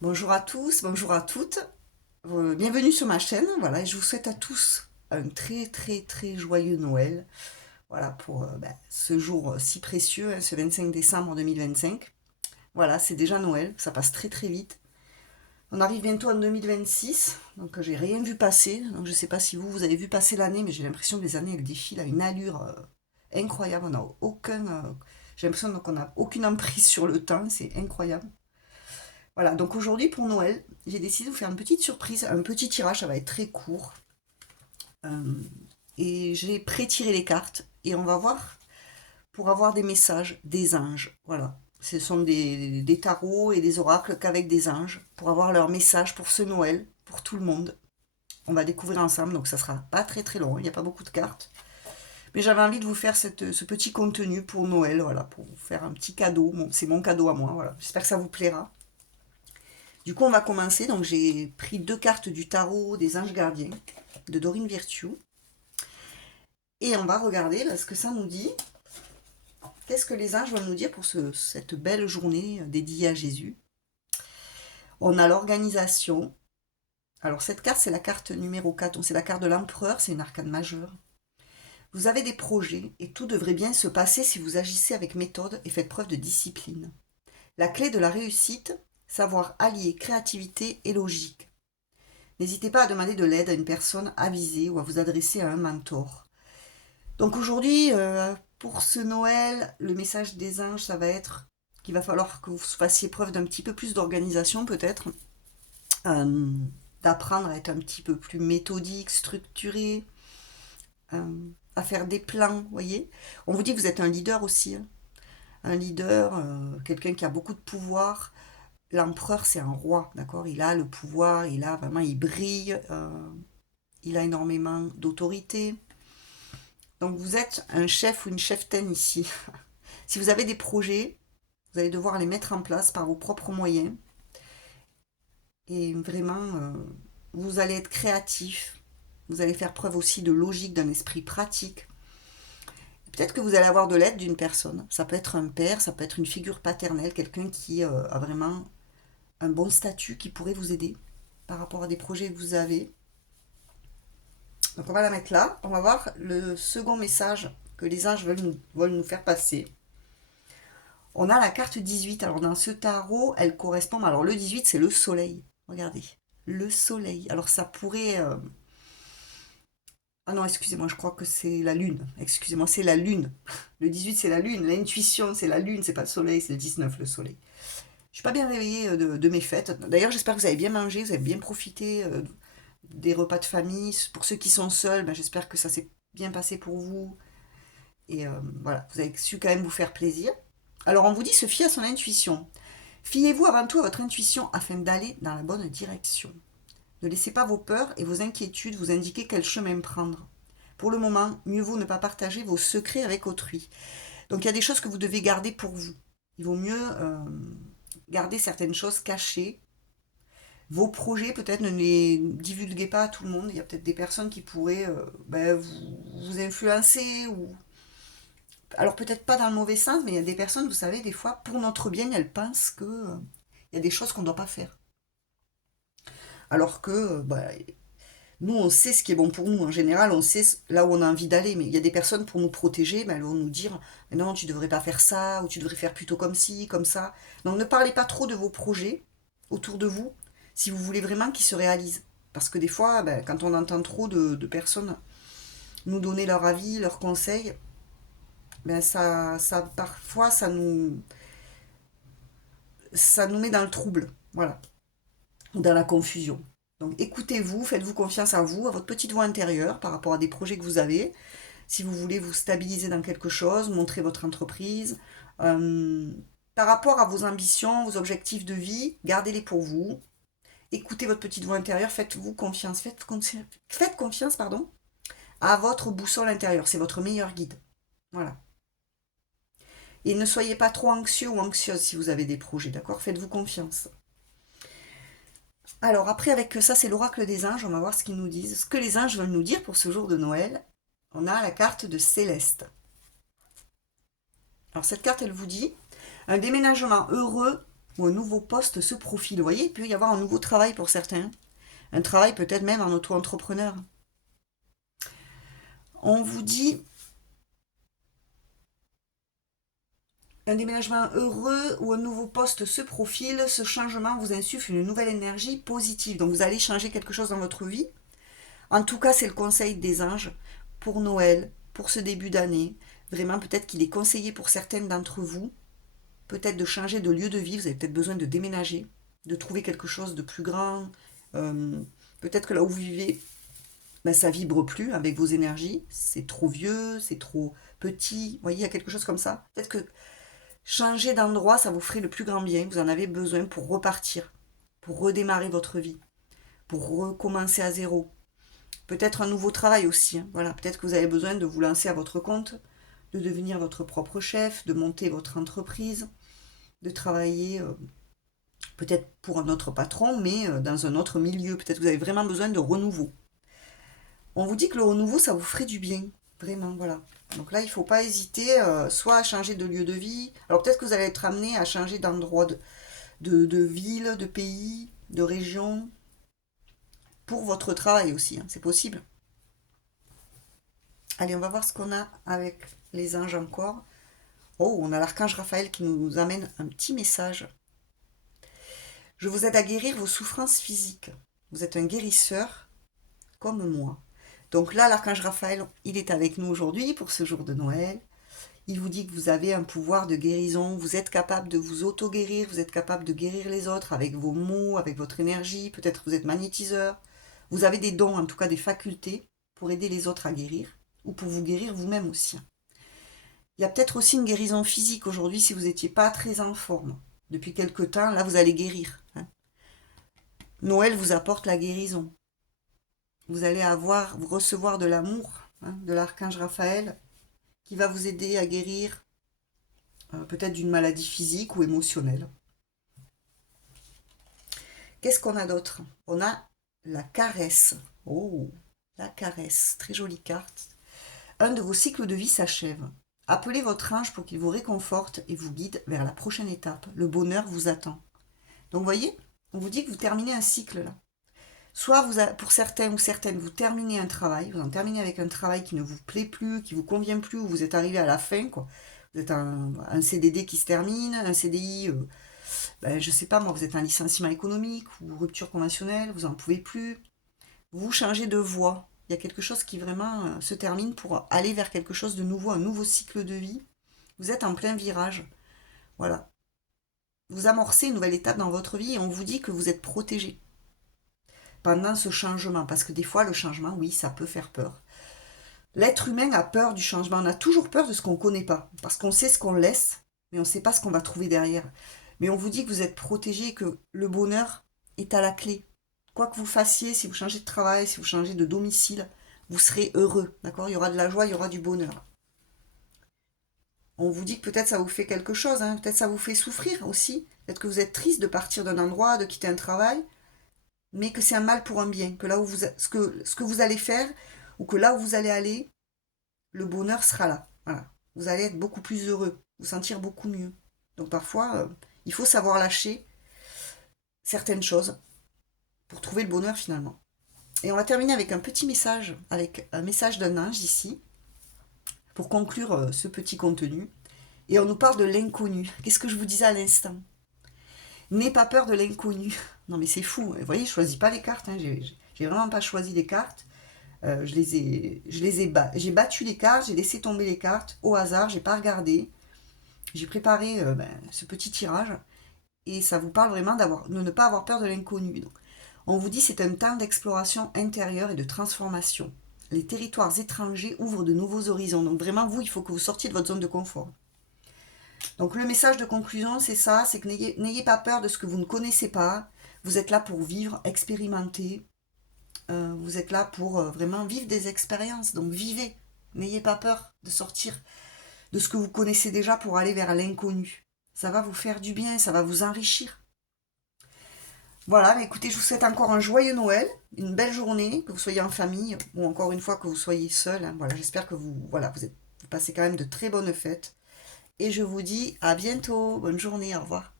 Bonjour à tous, bonjour à toutes. Bienvenue sur ma chaîne. Voilà, et je vous souhaite à tous un très joyeux Noël. Voilà pour ce jour si précieux, hein, ce 25 décembre 2025. Voilà, c'est déjà Noël, ça passe très vite. On arrive bientôt en 2026, donc j'ai rien vu passer. Donc je sais pas si vous avez vu passer l'année, mais j'ai l'impression que les années elles défilent à une allure incroyable. J'ai l'impression qu'on n'a aucune emprise sur le temps, c'est incroyable. Voilà, donc aujourd'hui pour Noël, j'ai décidé de vous faire une petite surprise, un petit tirage, ça va être très court. Euh, et j'ai pré-tiré les cartes et on va voir pour avoir des messages des anges. Voilà, ce sont des tarots et des oracles qu'avec des anges pour avoir leur message pour ce Noël, pour tout le monde. On va découvrir ensemble, donc ça sera pas très long, il n'y a pas beaucoup de cartes. Mais j'avais envie de vous faire ce petit contenu pour Noël, voilà, pour vous faire un petit cadeau. Bon, c'est mon cadeau à moi, voilà. J'espère que ça vous plaira. Du coup, on va commencer. Donc, j'ai pris deux cartes du tarot des anges gardiens de Dorine Virtue. Et on va regarder là, ce que ça nous dit. Qu'est-ce que les anges veulent nous dire pour cette belle journée dédiée à Jésus. On a l'organisation. Alors, cette carte, c'est la carte numéro 4. Donc, c'est la carte de l'empereur. C'est une arcane majeure. Vous avez des projets et tout devrait bien se passer si vous agissez avec méthode et faites preuve de discipline. La clé de la réussite, savoir allier créativité et logique. N'hésitez pas à demander de l'aide à une personne avisée ou à vous adresser à un mentor. Donc aujourd'hui, pour ce Noël, le message des anges, ça va être qu'il va falloir que vous fassiez preuve d'un petit peu plus d'organisation peut-être, euh, d'apprendre à être un petit peu plus méthodique, structuré, à faire des plans, vous voyez. On vous dit que vous êtes un leader aussi, hein. Un leader, quelqu'un qui a beaucoup de pouvoir. L'empereur, c'est un roi, d'accord. Il a le pouvoir, il brille, il a énormément d'autorité. Donc vous êtes un chef ou une cheftaine ici. Si vous avez des projets, vous allez devoir les mettre en place par vos propres moyens. Et vraiment, vous allez être créatif. Vous allez faire preuve aussi de logique, d'un esprit pratique. Peut-être que vous allez avoir de l'aide d'une personne. Ça peut être un père, ça peut être une figure paternelle, quelqu'un qui a vraiment un bon statut, qui pourrait vous aider par rapport à des projets que vous avez. Donc on va la mettre là. On va voir le second message que les anges veulent nous faire passer. On a la carte 18. Alors dans ce tarot, elle correspond. Alors le 18, c'est le soleil. Regardez. Le soleil. Alors ça pourrait. Ah non, excusez-moi, je crois que c'est la lune. Excusez-moi, c'est la lune. Le 18, c'est la lune. L'intuition, c'est la lune, c'est pas le soleil, c'est le 19, le soleil. Je suis pas bien réveillée de mes fêtes. D'ailleurs, j'espère que vous avez bien mangé, vous avez bien profité des repas de famille. Pour ceux qui sont seuls, ben, j'espère que ça s'est bien passé pour vous. Et voilà, vous avez su quand même vous faire plaisir. Alors on vous dit se fier à son intuition. Fiez-vous avant tout à votre intuition afin d'aller dans la bonne direction. Ne laissez pas vos peurs et vos inquiétudes vous indiquer quel chemin prendre. Pour le moment, mieux vaut ne pas partager vos secrets avec autrui. Donc il y a des choses que vous devez garder pour vous. Il vaut mieux garder certaines choses cachées. Vos projets, peut-être ne les divulguez pas à tout le monde. Il y a peut-être des personnes qui pourraient vous influencer ou alors peut-être pas dans le mauvais sens, mais il y a des personnes, vous savez, des fois, pour notre bien, elles pensent que il y a des choses qu'on ne doit pas faire. Alors que nous, on sait ce qui est bon pour nous. En général, on sait là où on a envie d'aller. Mais il y a des personnes pour nous protéger, elles vont nous dire non, tu devrais pas faire ça, ou tu devrais faire plutôt comme ci, comme ça. Donc ne parlez pas trop de vos projets autour de vous si vous voulez vraiment qu'ils se réalisent. Parce que des fois, quand on entend trop de personnes nous donner leur avis, leurs conseils, parfois ça nous met dans le trouble, voilà, dans la confusion. Donc écoutez-vous, faites-vous confiance à vous, à votre petite voix intérieure par rapport à des projets que vous avez. Si vous voulez vous stabiliser dans quelque chose, montrer votre entreprise. Euh, Par rapport à vos ambitions, vos objectifs de vie, gardez-les pour vous. Écoutez votre petite voix intérieure, faites-vous confiance. Faites confiance pardon, à votre boussole intérieure. C'est votre meilleur guide. Voilà. Et ne soyez pas trop anxieux ou anxieuse si vous avez des projets, d'accord. Faites-vous confiance. Alors après, avec ça, c'est l'oracle des anges. On va voir ce qu'ils nous disent. Ce que les anges veulent nous dire pour ce jour de Noël. On a la carte de Céleste. Alors cette carte, elle vous dit un déménagement heureux ou un nouveau poste se profile. Vous voyez, il peut y avoir un nouveau travail pour certains. Un travail peut-être même en auto-entrepreneur. On vous dit un déménagement heureux ou un nouveau poste se profile. Ce changement vous insuffle une nouvelle énergie positive. Donc vous allez changer quelque chose dans votre vie. En tout cas, c'est le conseil des anges pour Noël, pour ce début d'année. Vraiment, peut-être qu'il est conseillé pour certaines d'entre vous, peut-être de changer de lieu de vie. Vous avez peut-être besoin de déménager, de trouver quelque chose de plus grand. Euh, Peut-être que là où vous vivez, ben, ça vibre plus avec vos énergies. C'est trop vieux, c'est trop petit. Vous voyez, il y a quelque chose comme ça. Peut-être que changer d'endroit, ça vous ferait le plus grand bien. Vous en avez besoin pour repartir, pour redémarrer votre vie, pour recommencer à zéro. Peut-être un nouveau travail aussi. Hein. Voilà, peut-être que vous avez besoin de vous lancer à votre compte, de devenir votre propre chef, de monter votre entreprise, de travailler peut-être pour un autre patron, mais dans un autre milieu. Peut-être que vous avez vraiment besoin de renouveau. On vous dit que le renouveau, ça vous ferait du bien. Vraiment, voilà. Donc là, il ne faut pas hésiter, soit à changer de lieu de vie. Alors peut-être que vous allez être amené à changer d'endroit, de ville, de pays, de région, pour votre travail aussi. Hein. C'est possible. Allez, on va voir ce qu'on a avec les anges encore. Oh, on a l'archange Raphaël qui nous amène un petit message. Je vous aide à guérir vos souffrances physiques. Vous êtes un guérisseur comme moi. Donc là, l'archange Raphaël, il est avec nous aujourd'hui pour ce jour de Noël. Il vous dit que vous avez un pouvoir de guérison, vous êtes capable de vous auto-guérir, vous êtes capable de guérir les autres avec vos mots, avec votre énergie, peut-être que vous êtes magnétiseur. Vous avez des dons, en tout cas des facultés, pour aider les autres à guérir, ou pour vous guérir vous-même aussi. Il y a peut-être aussi une guérison physique aujourd'hui si vous n'étiez pas très en forme. Depuis quelque temps, là, vous allez guérir. Hein. Noël vous apporte la guérison. Vous allez vous recevoir de l'amour hein, de l'archange Raphaël qui va vous aider à guérir peut-être d'une maladie physique ou émotionnelle. Qu'est-ce qu'on a d'autre? On a la caresse. Oh, la caresse, très jolie carte. Un de vos cycles de vie s'achève. Appelez votre ange pour qu'il vous réconforte et vous guide vers la prochaine étape. Le bonheur vous attend. Donc vous voyez, on vous dit que vous terminez un cycle là. Soit pour certains ou certaines, vous terminez un travail, vous en terminez avec un travail qui ne vous plaît plus, qui ne vous convient plus, ou vous êtes arrivé à la fin, quoi. Vous êtes un CDD qui se termine, un CDI, ben, je sais pas moi, vous êtes un licenciement économique ou rupture conventionnelle, vous n'en pouvez plus. Vous changez de voie. Il y a quelque chose qui vraiment se termine pour aller vers quelque chose de nouveau, un nouveau cycle de vie. Vous êtes en plein virage. Voilà. Vous amorcez une nouvelle étape dans votre vie et on vous dit que vous êtes protégé pendant ce changement. Parce que des fois, le changement, oui, ça peut faire peur. L'être humain a peur du changement. On a toujours peur de ce qu'on ne connaît pas. Parce qu'on sait ce qu'on laisse, mais on ne sait pas ce qu'on va trouver derrière. Mais on vous dit que vous êtes protégé et que le bonheur est à la clé. Quoi que vous fassiez, si vous changez de travail, si vous changez de domicile, vous serez heureux. D'accord? Il y aura de la joie, il y aura du bonheur. On vous dit que peut-être ça vous fait quelque chose, hein, peut-être ça vous fait souffrir aussi. Peut-être que vous êtes triste de partir d'un endroit, de quitter un travail, mais que c'est un mal pour un bien. Que là où ce que vous allez faire, ou que là où vous allez aller, le bonheur sera là. Voilà. Vous allez être beaucoup plus heureux, vous sentir beaucoup mieux. Donc parfois, il faut savoir lâcher certaines choses pour trouver le bonheur finalement. Et on va terminer avec un petit message, avec un message d'un ange ici, pour conclure ce petit contenu. Et on nous parle de l'inconnu. Qu'est-ce que je vous disais à l'instant? N'aie pas peur de l'inconnu. Non mais c'est fou. Vous voyez, je ne choisis pas les cartes. Hein. J'ai vraiment pas choisi les cartes. J'ai battu les cartes, j'ai laissé tomber les cartes au hasard, j'ai pas regardé. J'ai préparé ce petit tirage et ça vous parle vraiment de ne pas avoir peur de l'inconnu. Donc, on vous dit c'est un temps d'exploration intérieure et de transformation. Les territoires étrangers ouvrent de nouveaux horizons. Donc vraiment, vous, il faut que vous sortiez de votre zone de confort. Donc le message de conclusion, c'est ça, c'est que n'ayez pas peur de ce que vous ne connaissez pas. Vous êtes là pour vivre, expérimenter. Vous êtes là pour vraiment vivre des expériences. Donc vivez. N'ayez pas peur de sortir de ce que vous connaissez déjà pour aller vers l'inconnu. Ça va vous faire du bien, ça va vous enrichir. Voilà, mais écoutez, je vous souhaite encore un joyeux Noël, une belle journée, que vous soyez en famille ou encore une fois que vous soyez seul. Hein. Voilà, j'espère que vous passez quand même de très bonnes fêtes. Et je vous dis à bientôt. Bonne journée, au revoir.